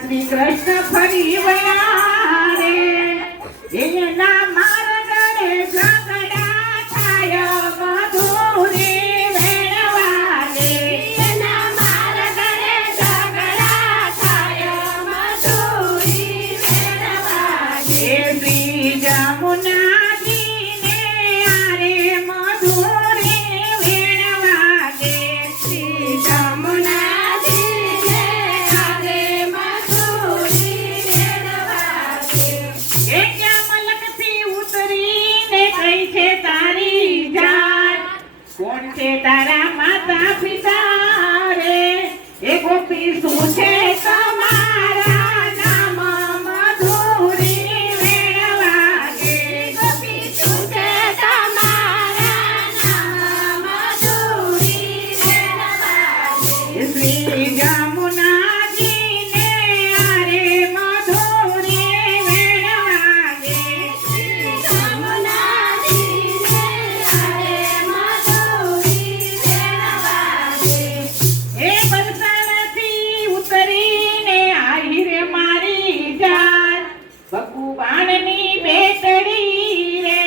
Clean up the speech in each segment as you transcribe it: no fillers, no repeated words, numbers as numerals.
શ્રી કૃષ્ણ ફરી વળ્યા રે એના માર્ગ રે ઝઘડા થાય મધુરી વેણવા રે એના માર્ગ રે ઝઘડા થાય મધુરી વેણવા રે શ્રી જમુનાજી ને આરે મધુરી વેણવા રે શ્રી જમુનાજી ને આરે મધુરી વેણવા રે એ મલકથી ઉતરીને કઈ છે તારી જાત કોણ છે તારા માતા પિતા રે એ ગોપી શું છે તમારા નામ મધુરી વેણવા રે ગોપી શું છે તમારા નામ મધુરી વેણવા રે શ્રી જમુનાજી ને આરે મધુરી વેણવા રે શ્રી જમુનાજી ને આરે મધુરી વેણવા રે એ બરસાનાથી ઉતરીને આવી રે મારી જાન ભગવાનની બેટડી રે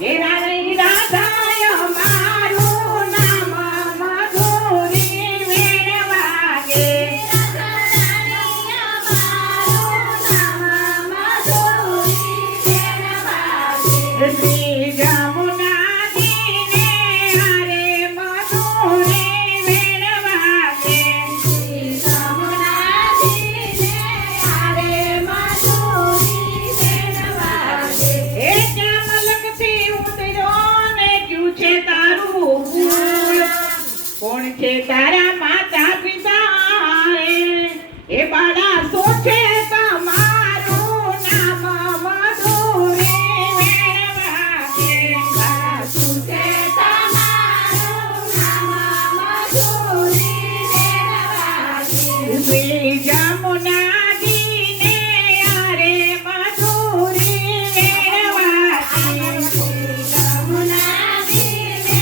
હે રાણી રાધાય મારું નામ મધુરી વેણવા રે રાધારાણી મારું નામ મધુરી વેણવા રે શ્રી જમુનાજી ને આરે મધુરી વેણવા રે શ્રી જમુનાજી ને આરે મધુરી વેણવા રે એ મલકથી ઉતર્યો ને ક્યું છે તારું કુળ કોણ છે તારા માતા પિતા રે એ બાળા શું છે તમારું નામ મધુરી વેણવા રે બાળા શું છે તમારું નામ મધુરી વેણવા રે શ્રી જમુનાજી ને આરે મધુરી વેણવા રે શ્રી જમુનાજી ને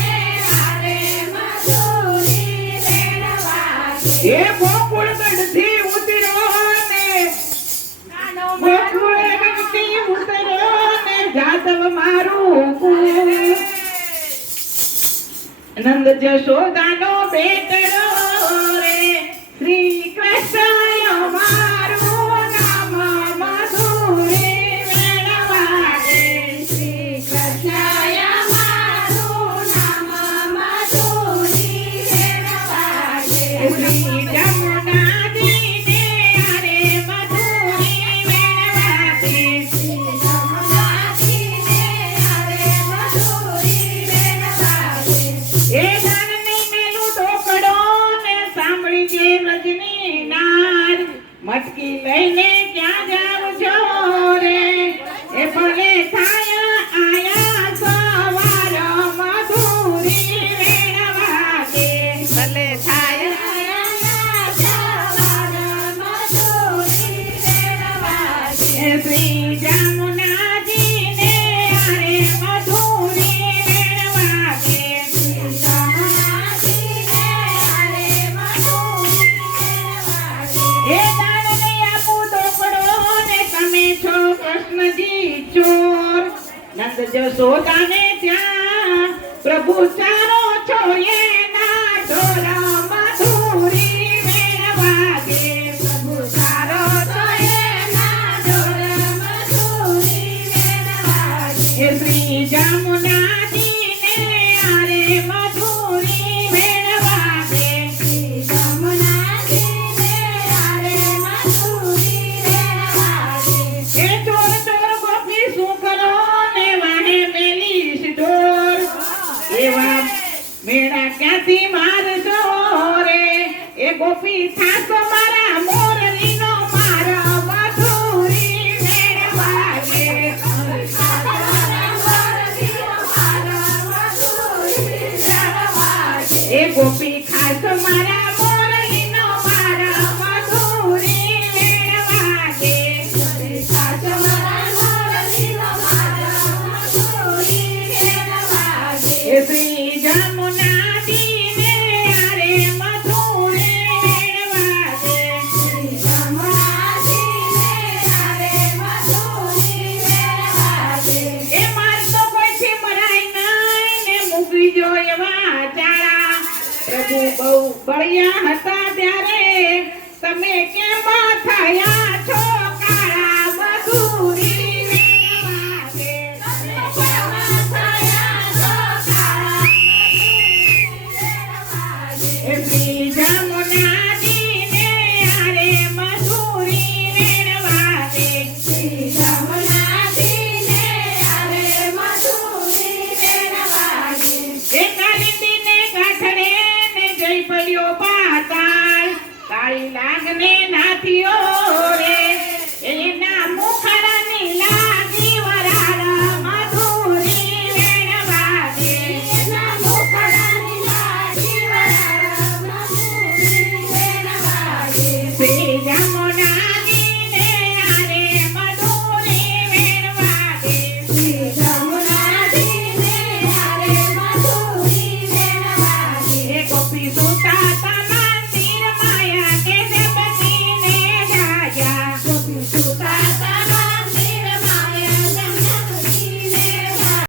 આરે મધુરી વેણવા રે એ ગોકુળગઢથી ઉતર્યો ને ગોકુળગઢથી ઉતર્યો ને જાદવ મારું કુળ નંદ જશોદાનો બેટડો રે શ્રી કૃષ્ણ મારું નામ મધુરી વેણવા રે શ્રી કૃષ્ણ મારું નામ મધુરી વેણવા રે શ્રી જમુનાજી ને આરે મધુરી વેણવા રે શ્રી જમુનાજી ને આરે મધુરી વેણવા રે એ નાનની મેલું ઢોકળો ને સાંભળી જે રજની નાર મટકી લઈને ક્યાં જાવ છો રે એ ભલે થાય આયા સવાર મધુરી વેણવા રે ભલે થાય આયા સવાર મધુરી વેણવા રે શ્રી જમુનાજી ને આરે મધુરી વેણવા રે શ્રી જમુનાજી ને આરે મધુરી વેણવા રે એ દાનને આપું ઢોકળો ને તમે છો કૃષ્ણજી ચોર નંદ જશોદાને ત્યાં પ્રભુ ચારો છો એના ઢોર મધુરી વેણવા રે પ્રભુ ચારો છો એના ઢોર મધુરી વેણવા રે શ્રી જમુનાજી ને આરે મધુરી વેણવા રે શ્રી જમુનાજી ને આરે મધુરી વેણવા રે એ ચોર ચોર ગોપી શું કરો ને વાહે મેલીશ ઢોર એવા મેળા ક્યાંથી મારશો રે એ ગોપી થાસો મારા મોરલીનો મારા મધુરી વેણવા રે એ ગોપી ખાસ મારા મોરલીનો મારા મધુરી વેણવા રે ખાસ મારા મોરલીનો મારા મધુરી વેણવા રે શ્રી જમુનાજી ને આરે મધુરી વેણવા રે થયા છો કાળા મધુરી વેણ વાગે કળિયુગમાં થયા છો કાળા એ શ્રી જમુનાજીને આરે મધુરી વેણ વાગે શ્રી જમુનાજીને આરે મધુરી વેણ વાગે એ કાલિંદીને ગાંઠડે ને જઈ પડ્યો પાતાળ કાળી લાગને નાથીઓ